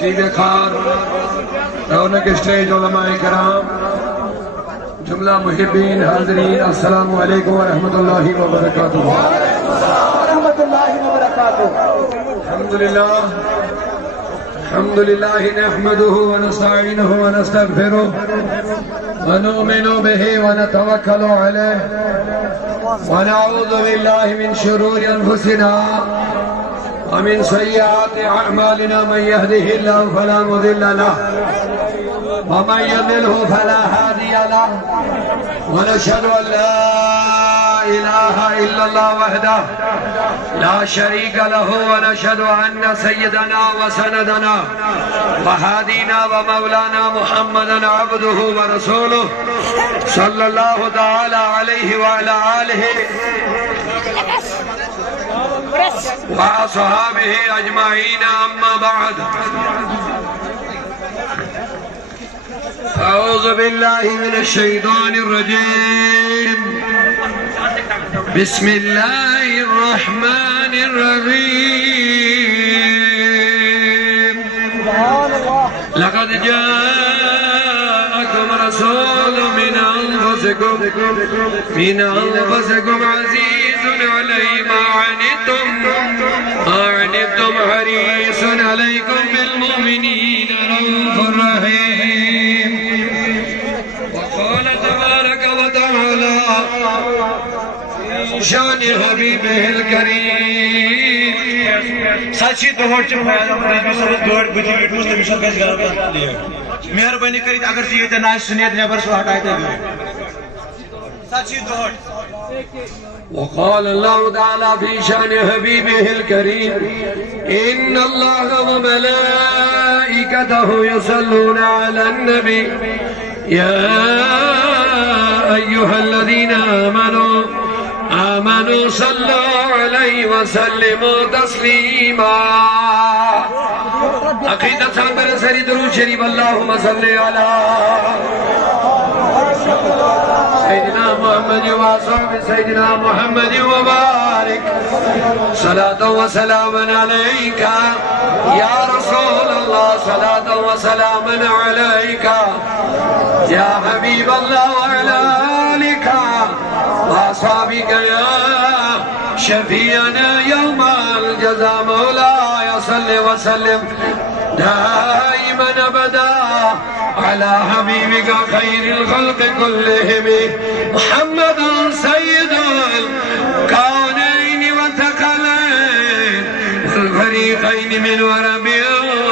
سیدھے خار رونق اسٹیج علماء کرام جملہ محبین حاضرین السلام علیکم ورحمۃ اللہ وبرکاتہ ورحمۃ اللہ وبرکاتہ الحمد للہ نحمده ونستعینه ونستغفره ونؤمن به ونتوکل علیہ ونعوذ باللہ من شرور انفسنا ومن سیئات اعمالنا من يهده الله فلا مضل له ومن يضلله فلا هادي له ونشهد ان لا اله الا الله وحده لا شريك له ونشهد ان سيدنا وسندنا وهادينا ومولانا محمدا عبده ورسوله صلى الله تعالى عليه وعلى اله وأصحابه أجمعين أما بعد أعوذ بالله من الشيطان الرجيم بسم الله الرحمن الرحيم لقد جاءكم رسول من أنفسكم عزيز عليه ما عنتم حريص عليكم بالمؤمنين رؤوف رحيم وقال تبارك وتعالى في شان حبيبه الكريم سچی دوڑ چپایا دوڑ بجی بیٹھوس تو مشل گز گھر لیا مہربانی کرید اگر چیئے تے ناش سنیت نیبر سو ہٹائے تے گئے سچی دوڑ وقال الله تعالى في شان حبيبه الكريم إن الله وملائكته يصلون على النبي يا أيها الذين آمنوا صلوا عليه وسلموا تسليما عقیدت سامبر سری درود شریف اللهم صل على سيدنا محمد وصحب سيدنا محمد وبارك صلاة وسلاما عليك يا رسول الله صلاة وسلاما عليك يا حبيب الله وعلى آلك وأصحابك يا شفيعنا يوم الجزاء مولاي صل وسلم دائما أبدا على حبيبك خير الخلق كلهم محمد سيد الكونين والثقلين الفريقين من وربي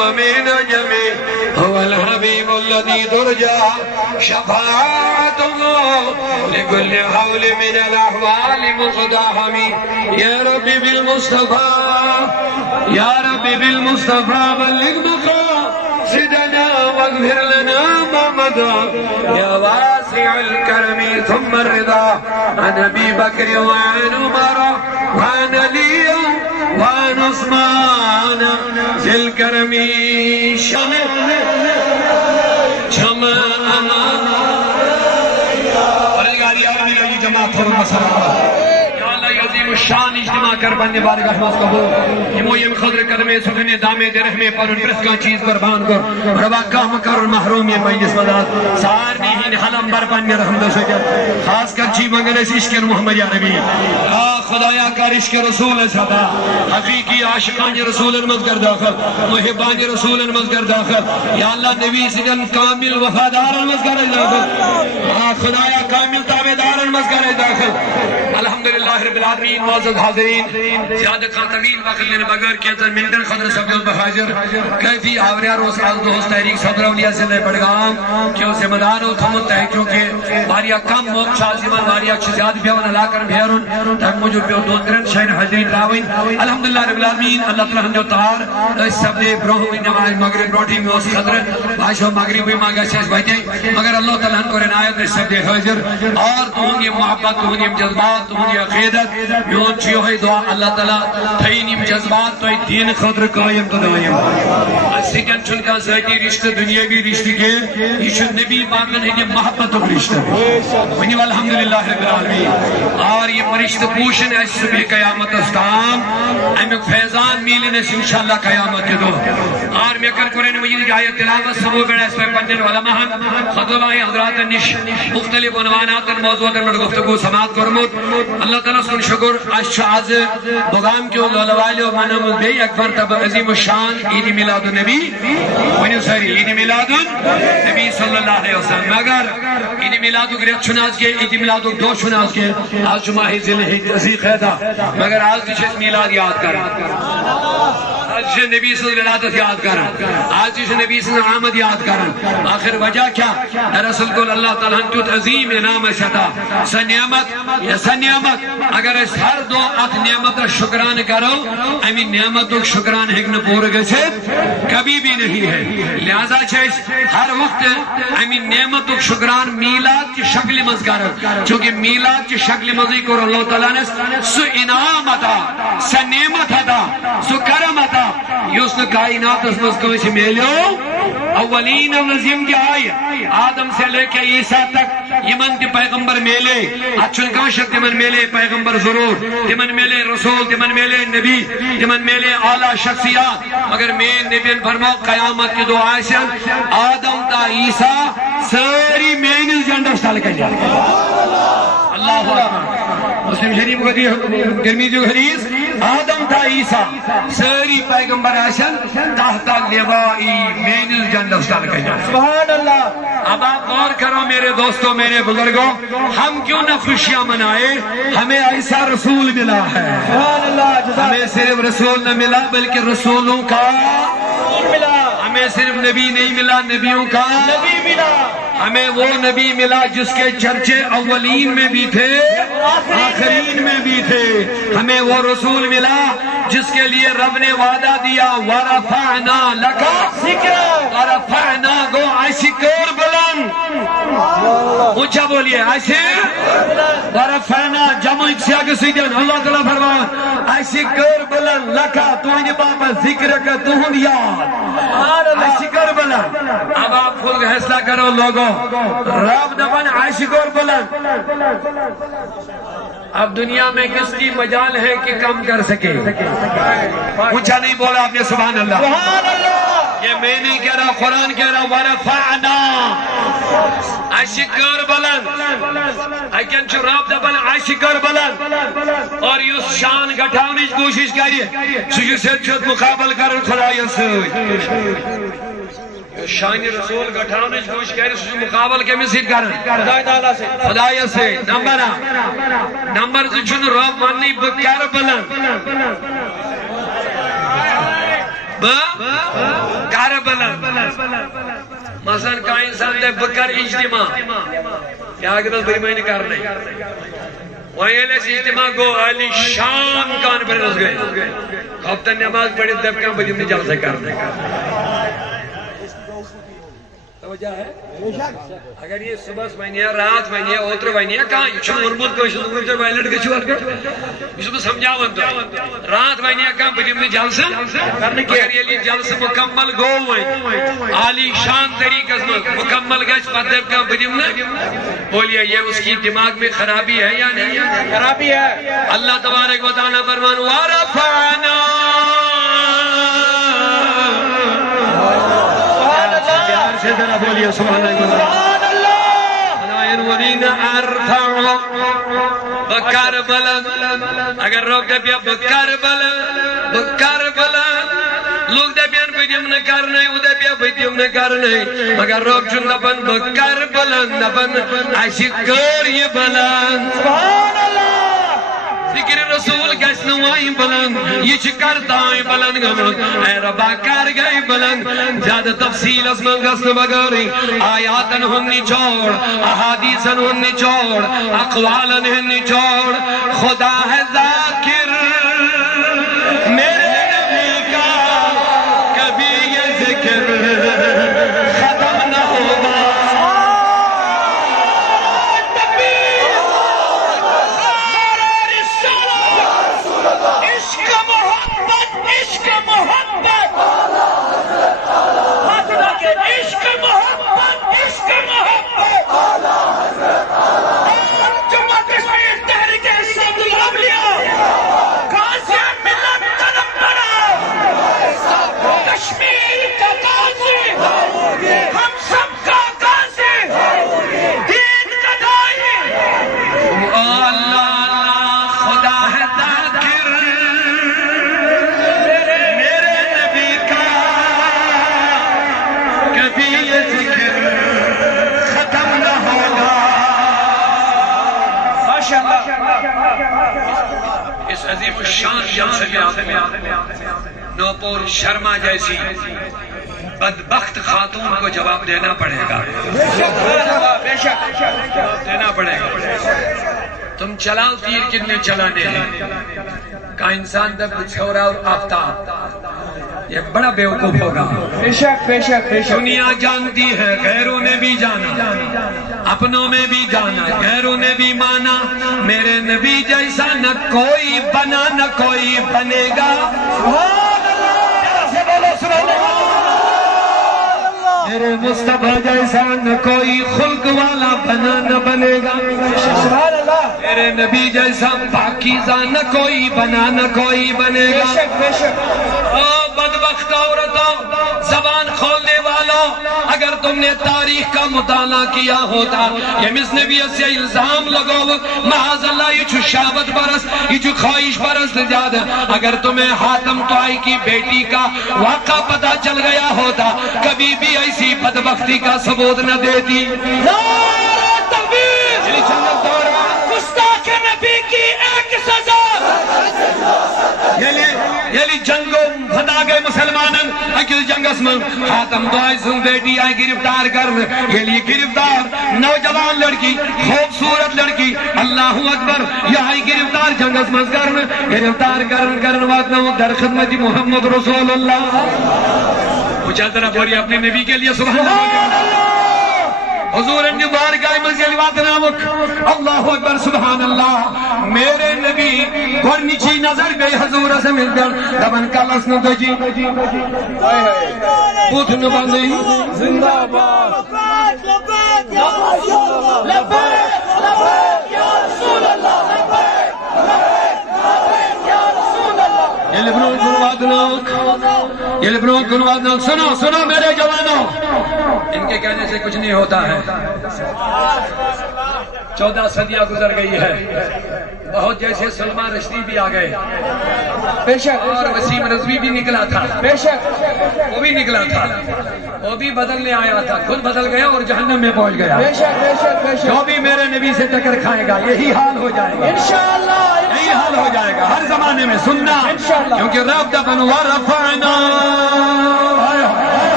ومن عجمي هو الحبيب الذي ترجى شفاعته لكل حول من الأحوال مقداهم يا ربي بالمصطفى يا ربي بالمصطفى بلغ مقاصدنا واغفر لنا ما مضى يا واسع الكرم ثم الرضا عن ابي بكر وعن عمر وعن علي وعن عثمان ذي الكرم شان اجتماع کر بننے بارگاہ ماس قبول ہمو یم خضر قدمے سکھنے دامے درہ میں پرن پرسکا چیز قربان کر روا کام کر محروم یہ مجلس مداد سارنی ہین حلم بر بننے رحمت سکر خاص کر چی مگر اس عشق محمد یا نبی خدایا کر عشق رسول صدا حقیقی عاشقان رسول مذکر داخل محبان رسول مذکر داخل یا اللہ نبی سجن کامل وفادار مذکر داخل خدایا کامل تابدار مذکر داخل الحمدللہ رب العالمین معزز حاضرین زیادہ کا طویل وقت لینے بغیر کہتا منٹر خضر سبجل بحاجر کیفی آوریار روز راز دوست تحریک صدر اولیاء سے لے پڑگام کیوں سے مدان ہو تھمت تحریک کیونکہ باریا کم موقع شازیمان باریا اکش زیادہ بیون اللہ کرن بھیرون تک موجود بیو دو ترن شہن حضرین راوین الحمدللہ رب العالمین اللہ تعالیٰ جو تار اس سب نے بروہوی نمائی مغرب روٹی میں اسی خضر باشو مغرب بھی مانگا شہش بھائیتے مگر اللہ تعالیٰ کو رنایت اس سب نے حضر اور تونی محبت تونی جذبات تونی عقیدت یون چیو ہے دعا اللہ تعالیٰ تھینیم جذبات تو دین خضر قائم تو دائم سکن چنکا ذاتی رشتہ دنیاوی رشتہ کے یہ نبی پاکن ہندی محبت رشتہ ونیو الحمدللہ رب العالمین اور یہ رشتہ پوشن اس صبح قیامت استام امیک فیضان میلن اس انشاءاللہ قیامت کے دو اور میں کر قرآن مجید کی آیت تلاوت سبو بیڑا اس پر پندن علماء خطبہ حضرات نش مختلف عنوانات موضوعات میں گفتگو سماعت کرمود اللہ تعالیٰ سن شکر اشعاز بغام کے علوالی و منام بی اکبر تب عظیم الشان عید میلاد النبی ونیو ساری عید میلاد النبی صلی اللہ علیہ وسلم مگر عید میلاد گریت شناز کے عید میلاد دو شناز کے آج جمعہ ذل حجی خیدہ مگر آج دیشت میلاد یاد کر آج دیشت نبی صلی اللہ علیہ وسلم یاد کر آج دیشت نبی صلی اللہ علیہ وسلم یاد کر آخر وجہ کیا رسول کو اللہ تعالیٰ ہنچوت عظیم انعام شتا سنعمت اگر اس ہر دو ات نعمت شکران کرو امی نعمت شکران ہکن پور گئے کبھی بھی نہیں ہے لہذا چھس ہر وقت امی نعمت شکران میلاد کی شکل مز کرو چونکہ میلاد کی شکل مزی کو اللہ تعالیٰ نے سو انعام عطا سو نعمت عطا سو کرم عطا یہ اس نے کائنات اس مز کو اسے میلیو اولین نظیم کی آئی آدم سے لے کے عیسیٰ تک یمن تی پیغمبر میلے اچھن کاشک تمن میلے پیغمبر ضرور تمن میلے رسول تمن میلے نبی تمن میلے اعلیٰ شخصیات مگر میں نبیان فرماؤ قیامت کی دو آئیسن آدم تا عیسیٰ ساری مینل جنڈر سال کر جائے اللہ اکبر مسلم شریف کو دی گرمی جو حدیث آدم تا عیسیٰ ساری پیغمبر آئیسن تحت لوائی مینل جنڈر سال کر جائے سبحان اللہ اب آپ غور کرو میرے دوستوں میرے بزرگوں ہم کیوں نہ خوشیاں منائے ہمیں ایسا رسول ملا ہے سبحان اللہ ہمیں صرف رسول نہ ملا بلکہ رسولوں کا ملا ہمیں صرف نبی نہیں ملا نبیوں کا نبی ملا ہمیں وہ نبی ملا جس کے چرچے اولین میں بھی تھے آخرین میں بھی تھے ہمیں وہ رسول ملا جس کے لیے رب نے وعدہ دیا وَرَفَعْنَا لَكَ ذکر وَرَفَعْنَا گو ایسی کور بلند اونچا بولیے ایسے وَرَفَعْنَا جمع اکسیا کے سیدھن اللہ تعالیٰ فرمان ایسی کور بلند لکا تو انہیں باپا ذکر کا تہن یاد ایسی کور بلند اب آپ خود حیصلہ کرو لوگوں رب دفن ایسی کور بلند اب دنیا میں کس کی مجال ہے کہ کم کر سکے اونچا نہیں بولا آپ نے سبحان اللہ یہ میں نہیں کہہ رہا قرآن کہہ رہا وَرَفَعْنَا عاشقار بلند ایکن چھو رب دبن عاشقار بلند اور یہ شان گھٹاؤنی کوشش کریے سوچو سے چھت مقابل کرن خدای سے شان رسول گھٹاؤنی کوشش کریے سوچو مقابل کے میں سید کرن خدای سے نمبر سے چھن رب مانی بکر بلند کار بلند مثلا کا انسان دے بکر اجتماع کیا آگے بس بری مہینے کر نہیں وہاں ایلیس اجتماع کو عالی شان کانفرنس گئے ہفتہ نماز پڑھی دب کام بجیم نے جلسہ کرنے توجہ ہے اگر یہ صبح وینیا رات وینیا اوتر وینیا کہاں یہ چھو مرمود کو شروع کرتے وائلٹ کے چھوڑ کر یہ صبح سمجھاون تو رات وینیا کہاں بجیم نے جلسہ کرنے کی اگر یہ لی جلسہ مکمل گو ہوئے عالی شان طریقہ مکمل گئے پردب کا بجیم نے بولیے یہ اس کی دماغ میں خرابی ہے یا نہیں ہے خرابی ہے اللہ تبارک و تعالیٰ فرمان وَرَفَعْنَا سے ذرا بولیے سبحان اللہ خدایان ورین ارفع بکر بلند اگر روک دے پیا بکر بلند لوگ دے پیان بیدیم نہ کرنے او دے پیا بیدیم نہ کرنے مگر روک چون نبن بکر بلند نبن ایسی کر یہ بلند سبحان اللہ ذکر رسول گیس نوائی بلند یہ چکر دائیں بلند گمت اے ربا کر گئی بلند زیادہ تفصیل اس من گسن بگری آیاتن ہنی چھوڑ احادیثن ہنی چھوڑ اقوالن ہنی چھوڑ خدا ہے ذاکر میرے نبی کا کبھی یہ ذکر ختم نہ ہوگا عشق محبت اس عظیم الشان جلسے میں نوپور شرما جیسی بدبخت خاتون کو جواب دینا پڑے گا، دینا پڑے گا۔ تم چلاؤ تیر کتنے چلانے ہیں کا انسان تب چھوڑا اور آفتاب، یہ بڑا بیوقوف ہوگا۔ بے شک بے شک بے شک۔ دنیا جانتی ہے، غیروں نے بھی جانا، اپنوں میں بھی جانا، غیروں نے بھی مانا، میرے نبی جیسا نہ کوئی بنا نہ کوئی بنے گا۔ میرے مصطفیٰ جیسا نہ کوئی خلق والا بنا نہ بنے گا، میرے نبی جیسا پاکیزہ نہ کوئی بنا نہ کوئی بنے گا۔ بدبخت عورتوں، زبان کھولنے والوں، اگر تم نے تاریخ کا مطالعہ کیا ہوتا، یہ مس نبی سے الزام لگو معاذ اللہ یہ چھو شابت برس، یہ چھو خواہش برس نجاد، اگر تمہیں حاتم طائی کی بیٹی کا واقعہ پتا چل گیا ہوتا، کبھی بھی ایسی بدبختی کا ثبوت نہ دیتی۔ گستاخ نبی کی ایک سزا، یعنی جنگوں بھدا گئے مسلمانن، اکیل جنگس من حاتم طائی سن بیٹی آئی گرفتار کرنے، یہ لیے گرفتار نوجوان لڑکی، خوبصورت لڑکی، اللہ اکبر، یہ آئی گرفتار جنگس من کرنے، گرفتار کرنے واتنا در خدمت محمد رسول اللہ۔ اچھا طرح بوری اپنے نبی کے لیے سبحان اللہ، حضور انجبار گائے مزیلوات نامک، اللہ اکبر سبحان اللہ۔ میرے نبی گورنچی نظر گئی حضور سے مل کر دبن کالس نو دجی بوتھ نو باندھی زندہ باد لبیک لبیک یا رسول اللہ، لبیک لبیک یا رسول اللہ، لبیک لبیک یا رسول اللہ۔ یہ لبنان کنوادناک، سنو سنو میرے جوانوں، ان کے کہنے سے کچھ نہیں ہوتا ہے۔ 14 صدیاں گزر گئی ہے، بہت جیسے سلمان رشدی بھی آ گئے، بے شک، اور وسیم رضوی بھی نکلا تھا، بے شک، وہ بھی نکلا تھا، وہ بھی بدلنے آیا تھا، خود بدل گیا اور جہنم میں پہنچ گیا۔ بے شک بے شک بے شک۔ جو بھی میرے نبی سے ٹکر کھائے گا یہی حال ہو جائے گا انشاءاللہ، یہی حال ہو جائے گا ہر زمانے میں، سننا، کیونکہ رب دفن ورفعنا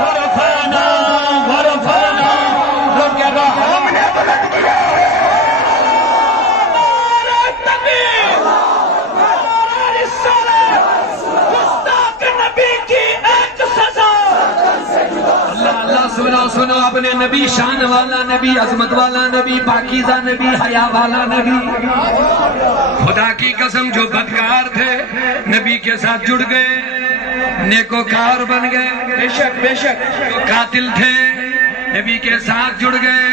ورفعنا ورفعنا، رب کہہ رہا ہم نے بلند کیا ہمارا تبیر، ہمارا رسالت، گستاخ نبی کی ایک سزا۔ اللہ اللہ سنو سنو، اپنے نبی شان والا نبی، عظمت والا نبی، پاکیزہ نبی، حیا والا نبی، خدا کی قسم جو بدکار تھے نبی کے ساتھ جڑ گئے، نیکوکار بن گئے، بے شک بے شک، جو قاتل تھے نبی کے ساتھ جڑ گئے،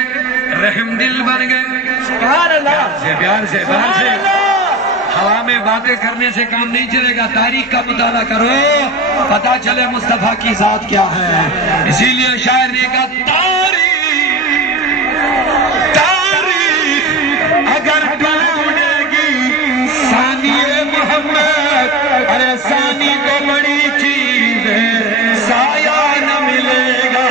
رحم دل بن گئے۔ سبحان اللہ، پیار سے ہوا میں باتیں کرنے سے کام نہیں چلے گا، تاریخ کا مطالعہ کرو، پتا چلے مصطفیٰ کی ذات کیا ہے۔ اسی لیے شاعر نے کہا تاریخ اگر ڈھونڈے گی ثانی محمد، ارے ثانی تو بڑی چیز ہے، سایہ نہ ملے گا۔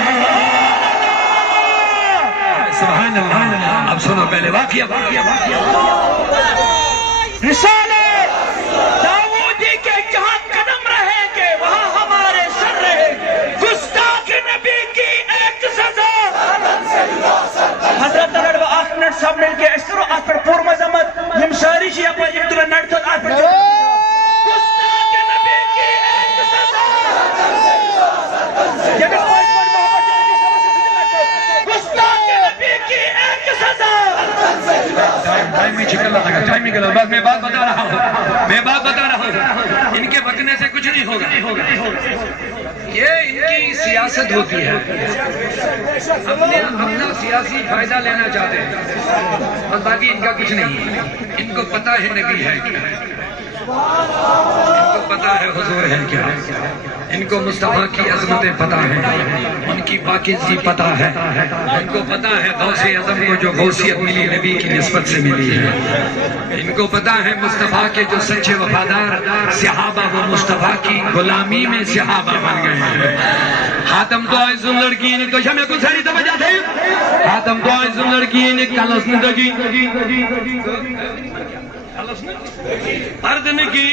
سبحان اللہ۔ اب سنو پہلے واقعہ رسالت داؤدی کے جہاں قدم رہیں گے وہاں ہمارے سر رہیں گے، گستاخ نبی کی ایک سزا۔ حضرت نڑو 8 منٹ سب مل کے اس طرح آپ پر پور مذمت یم ساری چیئے پر ایک دلہ نڑتت آپ پر گستاخ نبی کی ایک سزا۔ گستاخ نبی کی ایک سزا۔ ٹائم نکلا، بس میں بات بتا رہا ہوں، ان کے بکنے سے کچھ نہیں ہوگا، یہ ان کی سیاست ہوتی ہے، اپنا سیاسی فائدہ لینا چاہتے ہیں، اور باقی ان کا کچھ نہیں ہے، ان کو پتہ ہے نبی ہے۔ ان کو پتا ہے حضور ہے کیا، ان کو مصطفیٰ کی عظمتیں پتا ہیں، ان کی پاکیزگی پتا ہے، ان کو پتا ہے غوث اعظم کو جو غوثیت ملی نبی کی نسبت سے ملی ہے، ان کو پتا ہے مصطفیٰ کے جو سچے وفادار صحابہ وہ مصطفیٰ کی غلامی میں صحابہ بن گئے ہیں۔ حاتم تو عزم لڑکی نے تو شمع کو ساری توجہ تھے، حاتم تو عزم لڑکی نے کلس ندگی پردن کی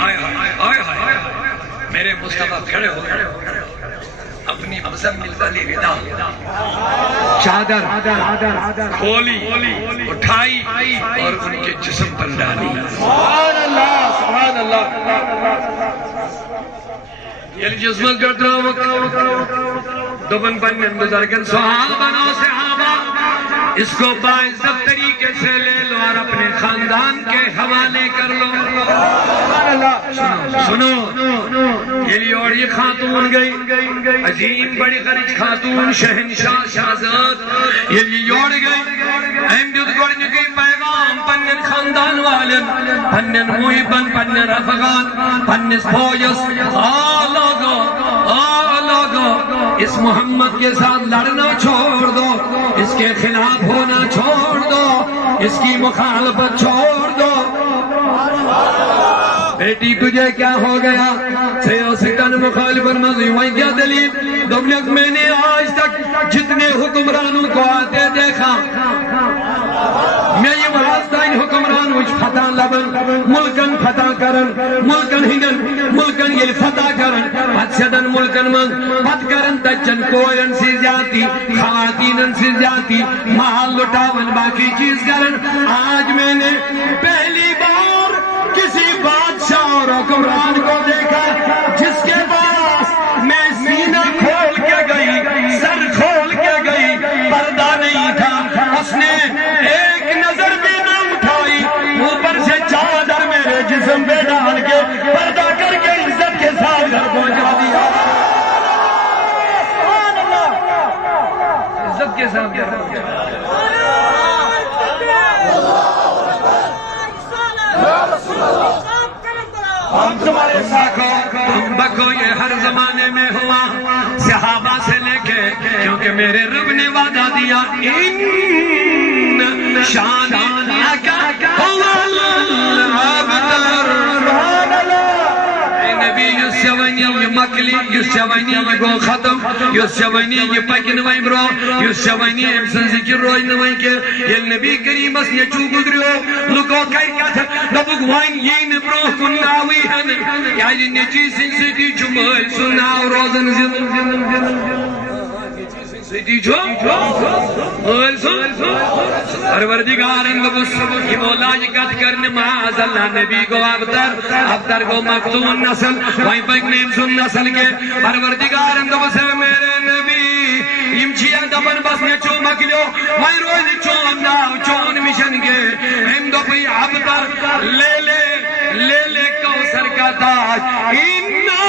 آئے آئے میرے مصطفیٰ کھڑے ہو گئے، اپنی مزمل والی ردا چادر کھولی اٹھائی اور ان کے جسم پر ڈالی۔ سبحان اللہ سبحان اللہ۔ یہ جسم کرتا وقت دوبن پنن بزرگن صحابہ نو صحابہ اس کو باعزت طریقے سے لے لو اور اپنے خاندان کے حوالے کر لو۔ سنو یہ اور یہ خاتون گئی عظیم بڑی غرج خاتون شہنشاہ شہزاد یہ اور گئی احمد گوڑنے کی پیغام پنن خاندان والن پنن محبن پنن افغان پنس فوجس لوگو اس محمد کے ساتھ لڑنا چھوڑ دو، اس کے خلاف ہونا چھوڑ دو، اس کی مخالفت چھوڑ دو۔ بیٹی تجھے کیا ہو گیا؟ سیاستن مخالفت مزی وہیں کیا دلیل؟ دبلک میں نے آج تک جتنے حکمرانوں کو آتے دیکھا میں یہ واسطائن حکمران وچ فتح لبن ملکن فتح کرن ملکن ہندن ملکن یہ فتح کرن حد سدن ملکن من پت کرن تچن کوئن سے زیادتی خواتینن سے زیادتی محل لٹاون باقی چیز کرن۔ آج میں نے پہلی بار کسی بادشاہ اور حکمران کو دیکھا جس کے پاس میں سینہ کھول کے گئی سر کھول کے گئی پردہ نہیں تھا، اس نے ایک نظر بھی نہ اٹھائی، اوپر سے چادر میرے جسم پہ ڈال کے پردہ کر کے عزت کے ساتھ گھر پہنچا دیا۔ عزت کے ساتھ گھر پہنچا ہم تمہارے ساتھ ہم بکو یہ ہر زمانے میں ہوا صحابہ سے لے کے، کیونکہ میرے رب نے وعدہ دیا ان شان نبی یس ونی یہ مکلی یس ونی یہ گو ختم یس ونی یہ پکن وی برو یس ونی ام سن ذکر روز نوئی کے یہ نبی کریم اس یہ چو گزریو لکو کئی کت دبک وین یہ نبرو کن ناوی ہن یعنی نیچی سن سیدی جمعی سناو روزن سیدی پروردگار اندبس یہ مولا یہ قد کرنے معاذ اللہ نبی کو ابتر کو مقتون نسل وہیں پاک نیم سن نسل کے پروردگار اندبس میرے نبی امچی اندبن بس میں چو مکلیو وہیں روز چون ناو چون مشن کے ہم دو پی ابتر لے لے کوثر کا تاج انہا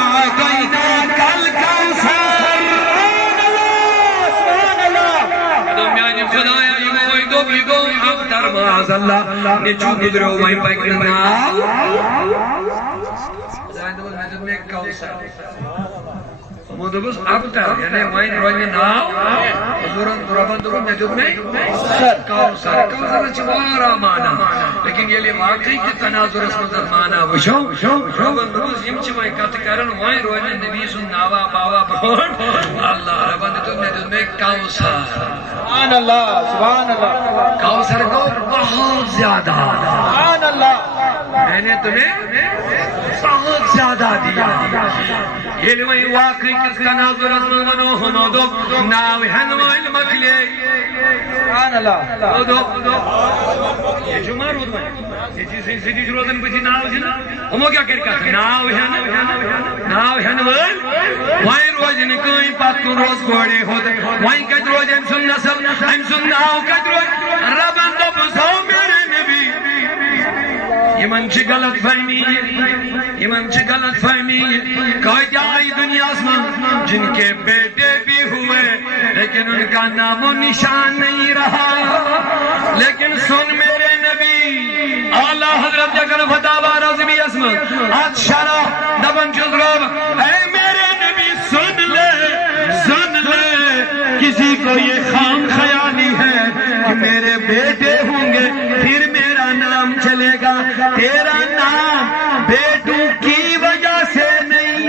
آگئینا کل کوثر خدایا یہ کوئی دو بھی گو ابتر معاذ اللہ نیچو گدرو وہیں پاکن ناو زائدہ میں کوثر مدبس ابتر یعنی وہیں روی ناو حضوران دربان درون نجد میں کوثر کوثر چوارا مانا لیکن یہ لئے واقعی کی تناظر اس مدد مانا وشو ربان درون امچ وہیں کت کرن وہیں روی نبی سن ناوا باوا برون اللہ ربان درون نجد میں کوثر سبحان اللہ سبحان اللہ۔ کوثر کو بہت زیادہ سبحان اللہ میں نے تمہیں بہت زیادہ دیا یہ لوئی واقعی کس کا ناظر اس منگنو ہنو دو ناوی ہنو علم اکلے سبحان اللہ دو یہ جو مارود میں یہ چیزیں سیدھی شروعاً بچی ناو جنا ہمو کیا کرکا تھا ناوی ہنو وائیں روز نکوئی پات کن روز گوڑے ہوتے وائیں کج روز ہم سن نسل ہم سن ناو کج روز ربان دو بساو میرے نبی یہ منچ غلط فہمی یہ منچ غلط فہمی کوئی جائی دنیا اسمان جن کے بیٹے بھی ہوئے لیکن ان کا نام و نشان نہیں رہا لیکن سن میرے نبی اعلیٰ حضرت جگن فتح رضوی اسمت آج شرا دبن چوز رب اے میرے نبی سن لے کسی کو یہ خام خیالی ہے کہ میرے بیٹے ہوں گے پھر میرا نام چلے گا، تیرا نام بیٹوں کی وجہ سے نہیں،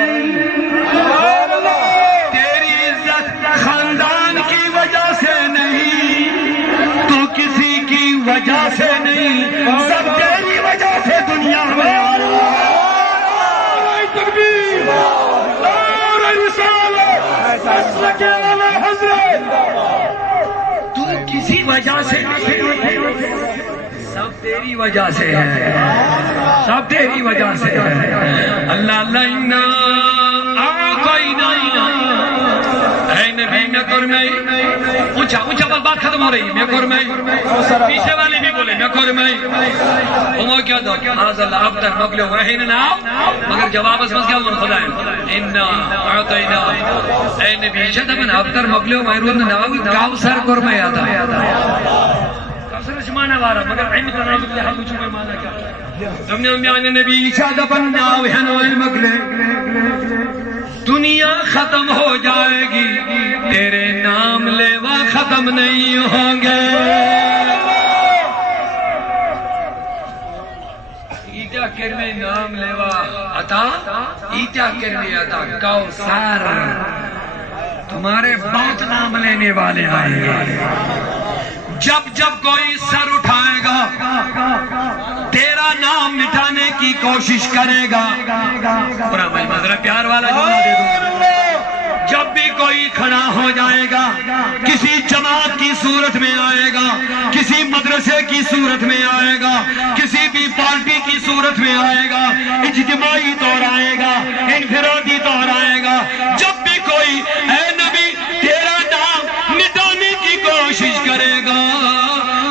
تیری عزت خاندان کی وجہ سے نہیں، تو کسی کی وجہ سے نہیں، سب تیری وجہ سے دنیا میں تو کسی وجہ سے نہیں، سب تیری وجہ سے ہے، سب تیری وجہ سے ہے۔ اللہ اللہ اے نبی میں کرمائی، اونچا پر بات ختم ہو رہی ہے، میں کرمائی، پیچھے والے بھی بولے میں کرمائی، وہ کیا دو آز اللہ اب تک مقلو وحین نام، مگر جواب اس میں کیا بول خدای انہا اعطینا، اے نبی شدمن اب تک مقلو وحین نام کاؤسر کرمائی آتا، کاؤسر شمانا وارا مگر عیم تنازل لحظ چوبے مانا کیا تم نے امیان نبی شدمن ناوحن والمقلے دنیا ختم ہو جائے گی، تیرے نام لیوا ختم نہیں ہوں گے۔ ایتا کرنے نام لیوا عطا، ایتا کرنے عطا کوثر، تمہارے بہت نام لینے والے آئے گا۔ جب کوئی سر اٹھائے گا تیرا نام مٹانے کی کوشش کرے گا، پورا بھائی ذرا پیار والا جملہ دے دو، جب بھی کوئی کھڑا ہو جائے گا کسی جماعت کی صورت میں آئے گا، کسی مدرسے کی صورت میں آئے گا، کسی بھی پارٹی کی صورت میں آئے گا، اجتماعی طور آئے گا، انفرادی طور آئے گا، جب بھی کوئی اے نبی تیرا نام مٹانے کی کوشش کرے گا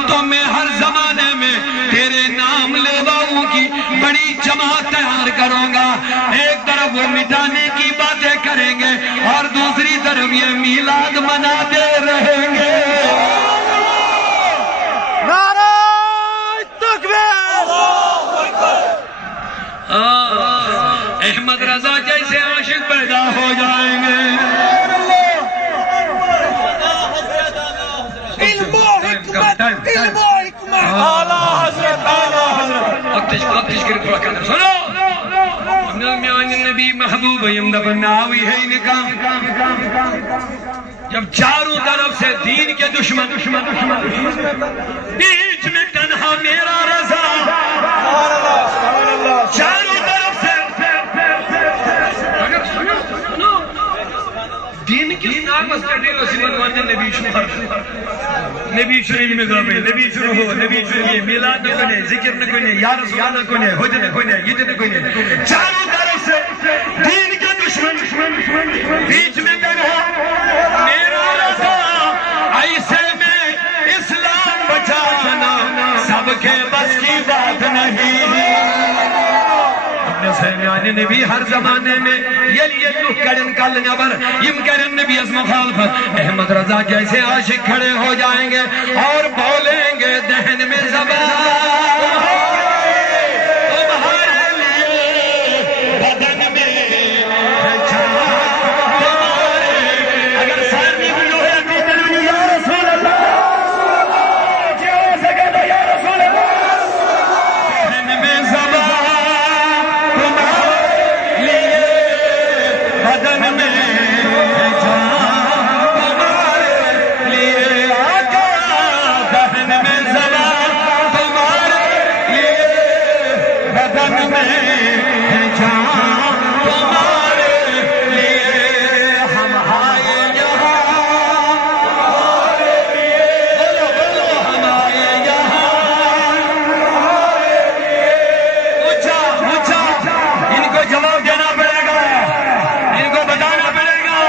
تو میں ہر زمانے میں تیرے نام لیواؤں کی بڑی جماعت تیار کروں گا، ایک طرف وہ مٹانے کی باتیں کریں گے اور دوسری طرف یہ میلاد مناتے رہیں گے۔ نعرہ تکبیر! احمد رضا جیسے عاشق پیدا ہو جائیں گے، نبی محبوب ناوی ہے نکاح، جب چاروں طرف سے دین کے دشمن بیچ میں تنہا میرا رضا، چاروں طرف سے دین کی ناقص کرنے کو سمجھ ماننے نبی شمار نبی شریف میں گابے نبی شروع ہو نبی شروع یہ میلاد نہ کنے ذکر نہ کنے یا رسول نہ کنے حج نہ کنے یہ نہ کنے چاروں طرف سے دین کے دشمن بیچ میں تنہا میرا رضا، ایسے میں اسلام بچانا سب کے بس کی بات نہیں۔ سیمیان نبی ہر زمانے میں یلو کرن کل نبر یم کرن نبی از مخالفت، احمد رضا جیسے عاشق کھڑے ہو جائیں گے اور بولیں گے دہن میں زبان تمہارے لیے بدن میں ہے جان تمہارے، اگر سارنی ہوئی ہے تو دلنی یا رسول اللہ جو سکے تو یا رسول اللہ، دہن میں زبان بدن میں ہے جان تمہارے لیے، آقا دہن میں زبان تمہارے لیے، بدن میں ہے جان تمہارے لیے، ہم آئے یہاں تمہارے لیے، بولو ہم آئے یہاں تمہارے لیے، اونچا ان کو جواب دینا پڑے گا، ان کو بتانا پڑے گا،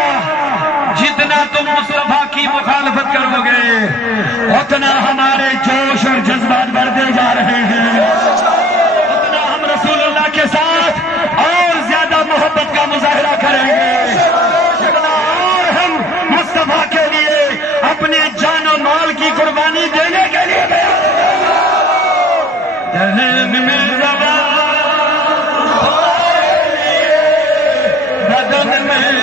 جتنا تم مصطفیٰ کی مخالفت کرو گے اتنا ہمارے جوش اور جذبات بڑھتے جا رہے ہیں، اتنا ہم رسول اللہ کے ساتھ اور زیادہ محبت کا مظاہرہ کریں گے، اتنا اور ہم مصطفیٰ کے لیے اپنے جان و مال کی قربانی دینے کے لیے دہن میں ہے